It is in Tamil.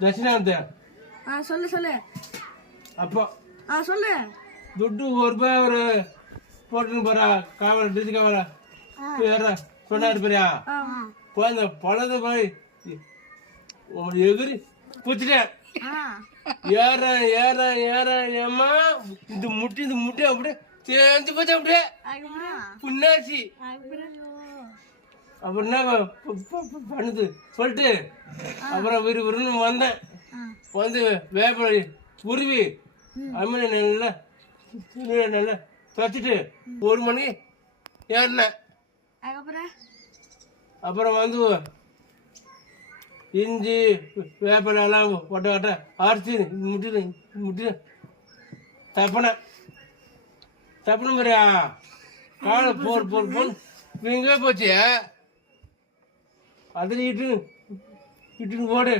தட்சிணாந்த சொல்லு சொல்லு. அப்போ சொல்லு. துட்டு ₹1 ஒரு போட்டுன்னு போறா காவல டிஜி காவல வேற சொன்னாரு பெரியா குழந்தை பழத போய் எகிரி குச்சிட்டேன். ஏற ஏற ஏற ஏமா இந்த முட்டி அப்படியே சேர்ந்து போச்சு அப்படியே புண்ணாச்சு. அப்புறம் என்ன பண்ணுது சொல்லிட்டு அப்புறம் விறுவிறுன்னு வந்தேன். வந்து வேப்ப உருவி அம்மனை நல்லா நல்லா துவச்சிட்டு 1 மணிக்கு ஏறினேன். அப்புறம் வந்து இஞ்சி வேப்பலை எல்லாம் ஒட்ட அரைச்சி முட்டி தப்பினேன் மாதிரியா காலை போன்னு இங்கே போச்சு. அதில் இட்டுன்னு போடு